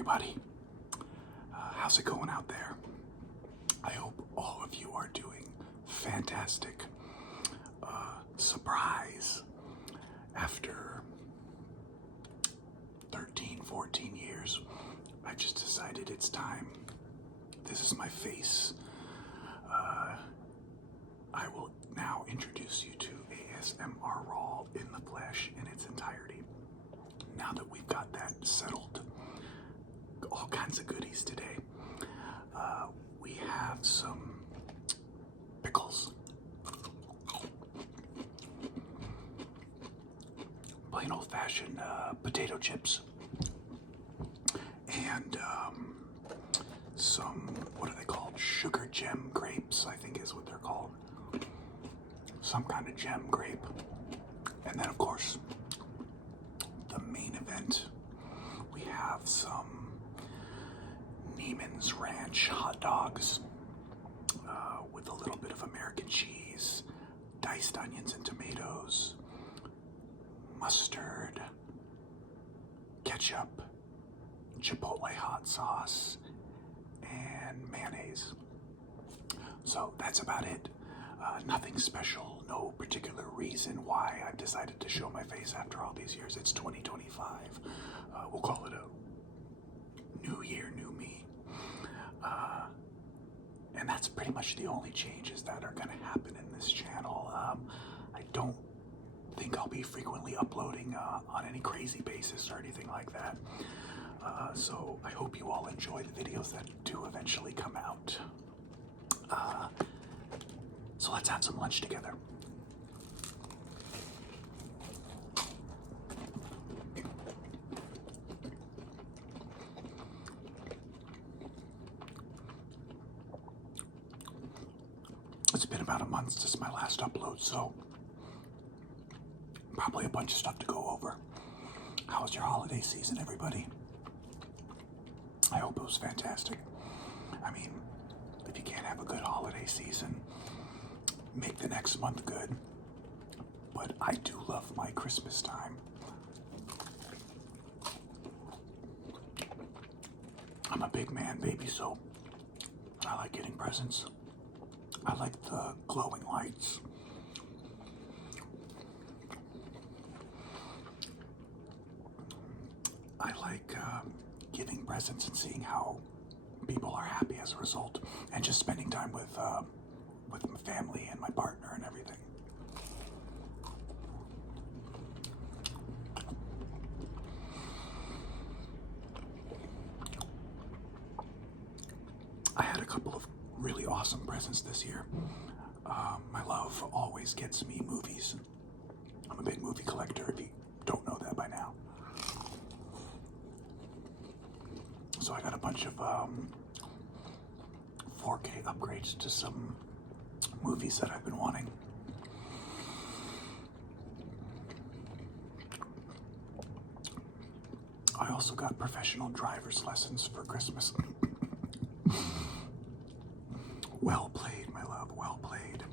everybody. How's it going out there? I hope all of you are doing fantastic. Surprise. After 13, 14 years, I just decided it's time. This is my face. I will now introduce you to ASMR Raw in the flesh in its entirety. Now that we've got that settled, all kinds of goodies today. We have some pickles, plain old-fashioned potato chips, and some, what are they called? Sugar gem grapes, I think is what they're called. Some kind of gem grape. And then, of course, the main event, we have some Neiman's Ranch hot dogs with a little bit of American cheese, diced onions and tomatoes, mustard, ketchup, chipotle hot sauce, and mayonnaise. So that's about it. Nothing special, no particular reason why I've decided to show my face after all these years. It's 2025. We'll call it a new year, new me. And that's pretty much the only changes that are going to happen in this channel. I don't think I'll be frequently uploading on any crazy basis or anything like that. So I hope you all enjoy the videos that do eventually come out. So let's have some lunch together. It's been about a month since my last upload, so probably a bunch of stuff to go over. How was your holiday season, everybody? I hope it was fantastic. I mean, if you can't have a good holiday season, make the next month good. But I do love my Christmas time. I'm a big man, baby, so I like getting presents. I like the glowing lights. I like giving presents and seeing how people are happy as a result, and just spending time with my family and my partner and everything. I had a couple of really awesome presents this year. My love always gets me movies. I'm a big movie collector, if you don't know that by now. So I got a bunch of 4K upgrades to some movies that I've been wanting. I also got professional driver's lessons for Christmas. Well played, my love, well played.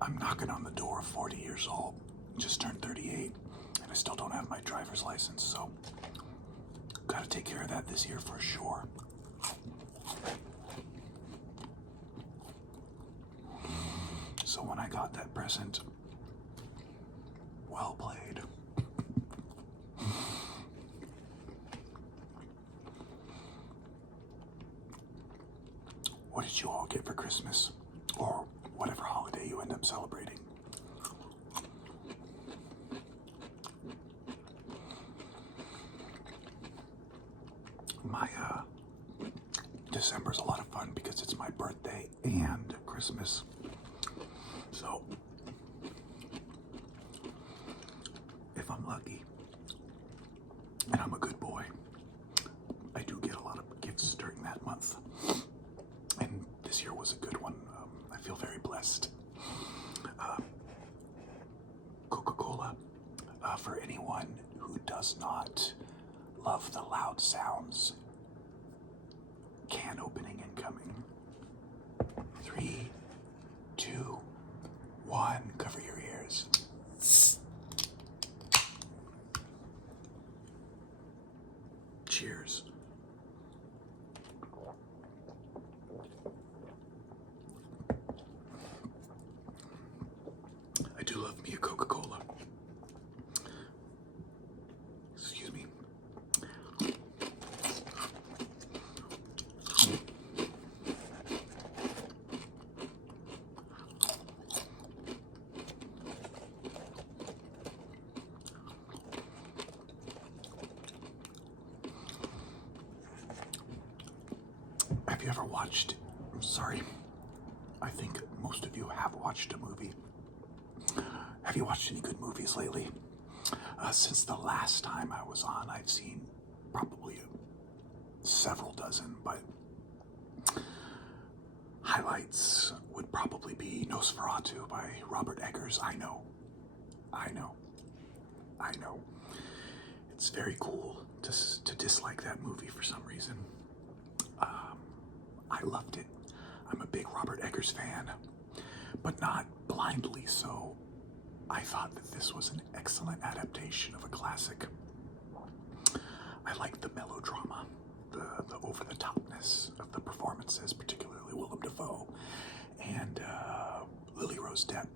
I'm knocking on the door of 40 years old. Just turned 38, and I still don't have my driver's license, so gotta take care of that this year for sure. So when I got that present, well played. What did you all get for Christmas? Or whatever holiday you end up celebrating? My December's a lot of fun because it's my birthday and Christmas. So if I'm lucky and I'm a good boy, I do get a lot of gifts during that month. And this year was a good one. I feel very blessed. Coca-Cola, for anyone who does not love the loud sounds, can opening incoming. one, cover your ears. Cheers. I do love me a Coca-Cola. Excuse me. Have you ever watched, sorry, I think most of you have watched a movie. Have you watched any good movies lately? Since the last time I was on, I've seen probably several dozen, but highlights would probably be Nosferatu by Robert Eggers. I know. It's very cool to dislike that movie for some reason. I loved it. I'm a big Robert Eggers fan, but not blindly so. I thought that this was an excellent adaptation of a classic. I liked the melodrama, the over-the-topness of the performances, particularly Willem Dafoe and Lily Rose Depp.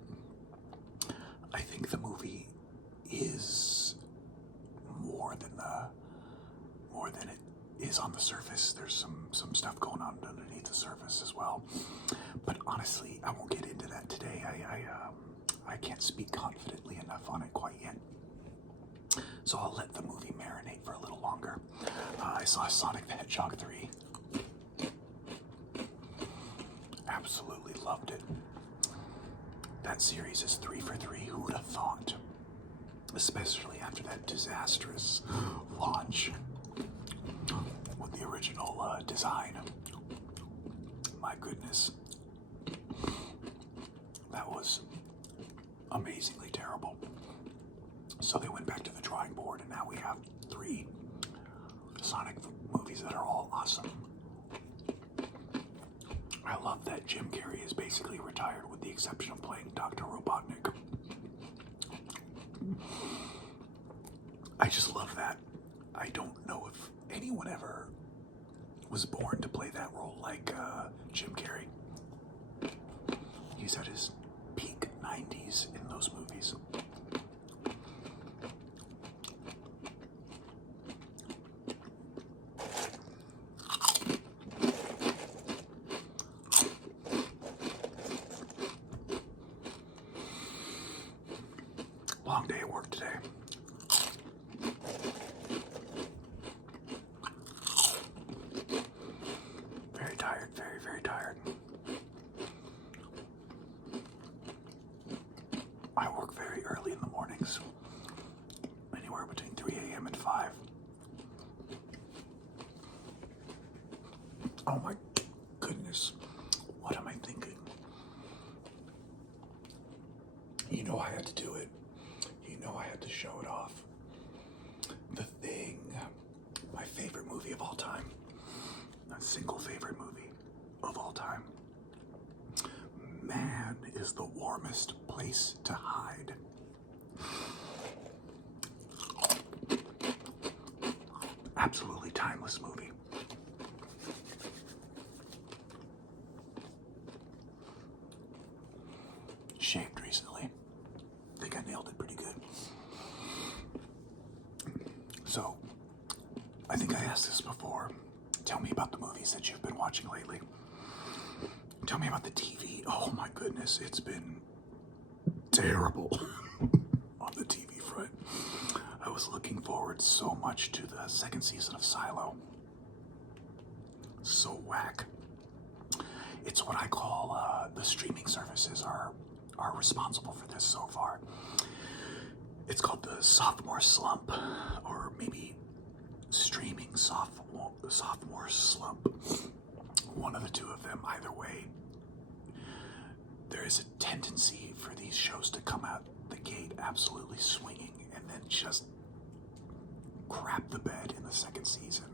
I think the movie is more than it is on the surface. There's some stuff going on underneath the surface as well. But honestly, I won't get into that today. I can't speak confidently enough on it quite yet. So I'll let the movie marinate for a little longer. I saw Sonic the Hedgehog 3. Absolutely loved it. That series is 3 for 3. Who would have thought? Especially after that disastrous launch with the original design. My goodness. That was amazingly terrible. So they went back to the drawing board, and now we have 3 Sonic movies that are all awesome. I love that Jim Carrey is basically retired with the exception of playing Dr. Robotnik. I just love that. I don't know if anyone ever was born to play that role like Jim Carrey. He's at his peak 90s in those movies. Long day at work today. Very tired, very tired. I work very early in the mornings, anywhere between 3 a.m. and 5. Oh my goodness, what am I thinking? You know I had to do it. You know I had to show it off. The Thing, my favorite movie of all time. My single favorite movie of all time. Man is the warmest place to hide. Absolutely timeless movie. Shaved recently. I think I nailed it pretty good. So, I think I asked this before. Tell me about the movies that you've been watching lately. Tell me about the TV. Oh my goodness, it's been terrible on the TV front. I was looking forward so much to the second season of Silo. So whack. It's what I call the streaming services are responsible for this so far. It's called the sophomore slump, or maybe streaming sophomore slump. One of the two of them, either way. There is a tendency for these shows to come out the gate absolutely swinging and then just crap the bed in the second season.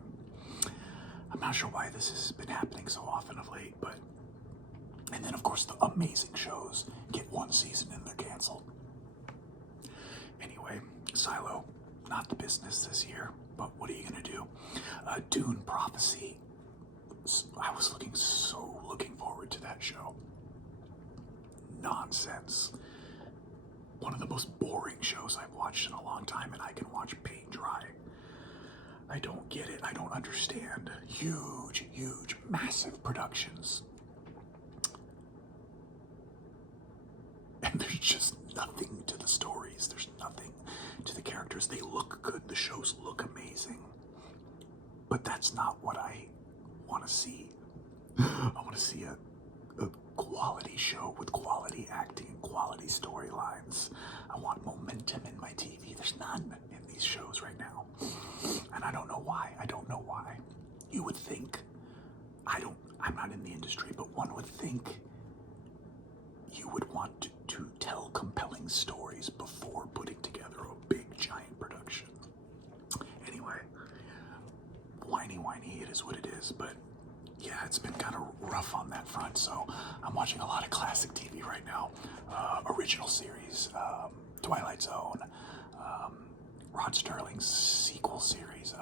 I'm not sure why this has been happening so often of late, but And then, of course, the amazing shows get one season and they're canceled. Anyway, Silo, not the business this year, but what are you going to do? Dune Prophecy. I was looking forward to that show. Nonsense. One of the most boring shows I've watched in a long time, and I can watch paint dry. I don't get it. I don't understand. Huge, massive productions. And there's just nothing to the stories. There's nothing to the characters. They look good. The shows look amazing. But that's not what I want to see. I want to see a quality show with quality acting and quality storylines. I want momentum in my TV. There's none in these shows right now. And I don't know why. You would think, I'm not in the industry, but one would think you would want to tell compelling stories before putting together a big giant production. Anyway, whiny, it is what it is, but yeah, it's been kind of rough on that front, so I'm watching a lot of classic TV right now. Original series, Twilight Zone, Rod Sterling's sequel series,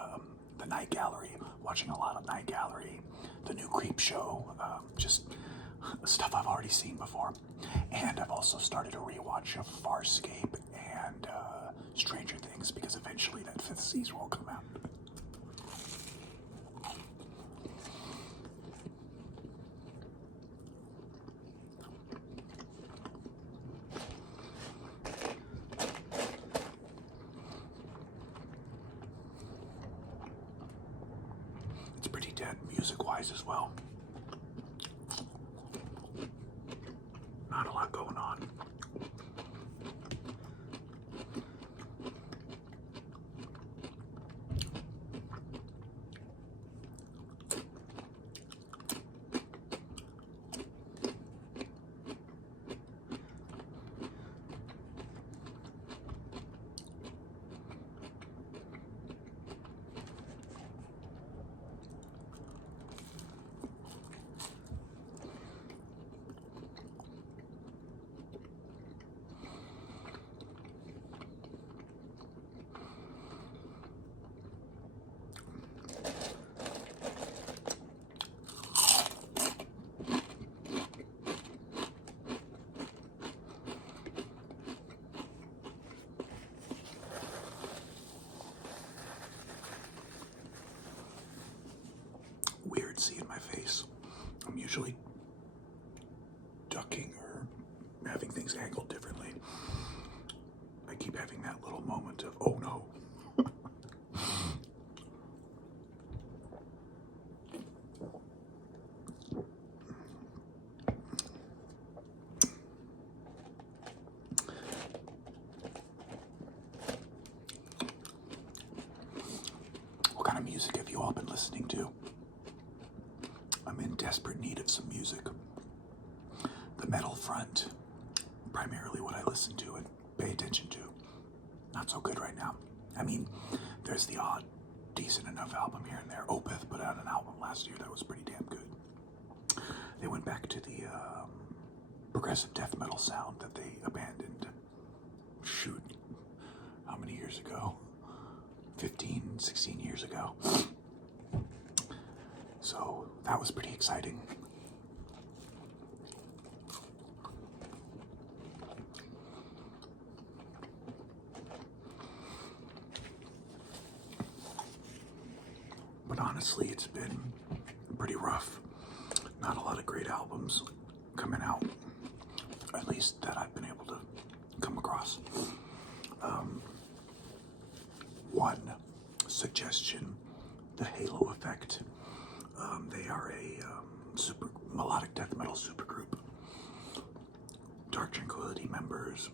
The Night Gallery, watching a lot of Night Gallery, the new Creep Show, just stuff I've already seen before. And I've also started a rewatch of Farscape and Stranger Things, because eventually that 5th season will come out. It's pretty dead music-wise as well. Not a lot going on. Weird seeing my face. I'm usually ducking or having things angled differently. I keep having that little moment of, oh no. What kind of music have you all been listening to? I'm in desperate need of some music. The metal front, primarily what I listen to and pay attention to. Not so good right now. I mean, there's the odd, decent enough album here and there. Opeth put out an album last year that was pretty damn good. They went back to the progressive death metal sound that they abandoned, shoot, how many years ago? 15, 16 years ago. So that was pretty exciting. But honestly, it's been pretty rough. Not a lot of great albums coming out, at least that I've been able to come across. One suggestion, the Halo Effect. They are a super melodic death metal supergroup. Dark Tranquility members,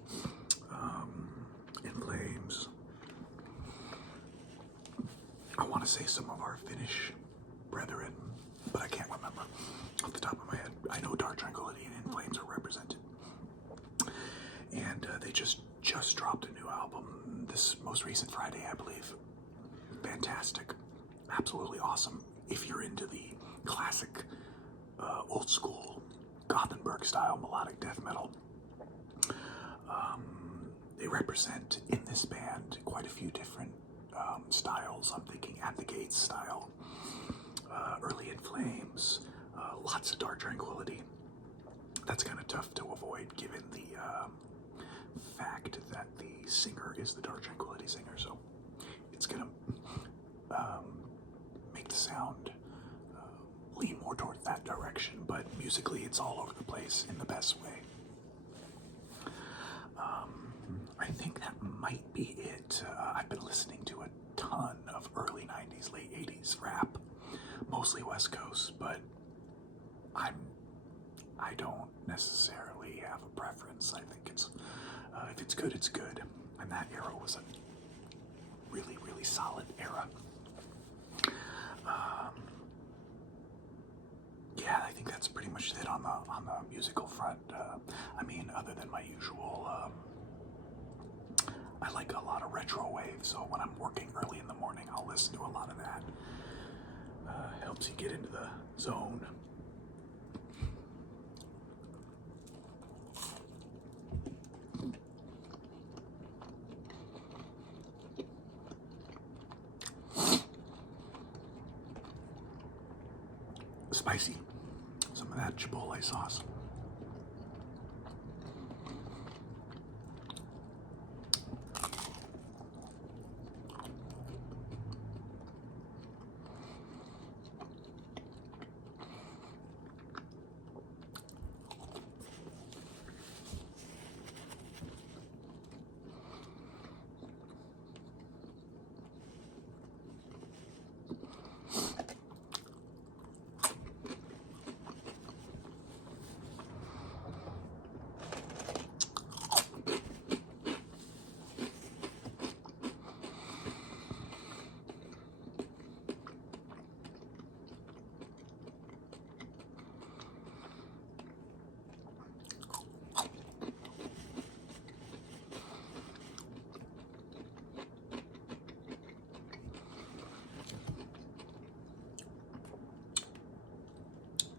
In Flames. I want to say some of our Finnish brethren, but I can't remember off the top of my head. I know Dark Tranquility and In Flames are represented. And they just dropped a new album this most recent Friday, I believe. Fantastic. Absolutely awesome. If you're into the classic, old school Gothenburg style melodic death metal. They represent in this band quite a few different styles. I'm thinking At the Gates style, Early in Flames, lots of Dark Tranquility. That's kind of tough to avoid given the fact that the singer is the Dark Tranquility singer, so it's gonna make the sound lean more towards that direction, but musically it's all over the place in the best way. I think that might be it. I've been listening to a ton of early 90s, late 80s rap, mostly West Coast, but I don't necessarily have a preference. I think it's if it's good, it's good, and that era was a really, really solid era. Yeah, I think that's pretty much it on the musical front. I mean, other than my usual, I like a lot of retro wave, so when I'm working early in the morning, I'll listen to a lot of that. Helps you get into the zone. Spicy. Some of that Chipotle sauce.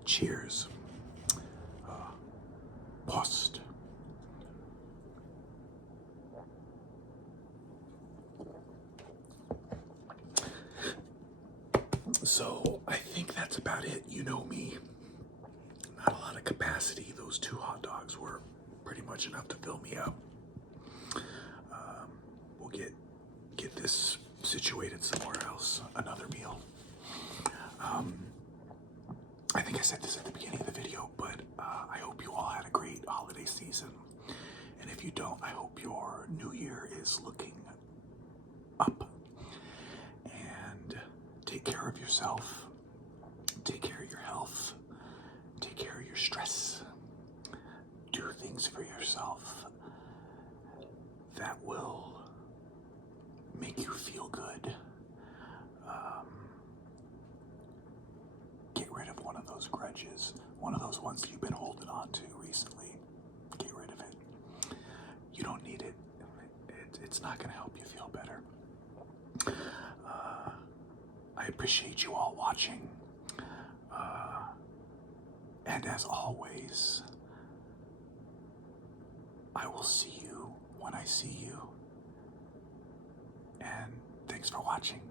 Cheers. Post. So I think that's about it. You know me. Not a lot of capacity. Those 2 hot dogs were pretty much enough to fill me up. We'll get this situated somewhere else. Another meal. I think I said this at the beginning of the video, but I hope you all had a great holiday season. And if you don't, I hope your new year is looking up. And take care of yourself. Take care of your health. Take care of your stress. Do things for yourself that will make you feel good. Get rid of one of those grudges, one of those ones that you've been holding on to recently. Get rid of it. You don't need it. It's not going to help you feel better. I appreciate you all watching. And as always, I will see you when I see you. And thanks for watching.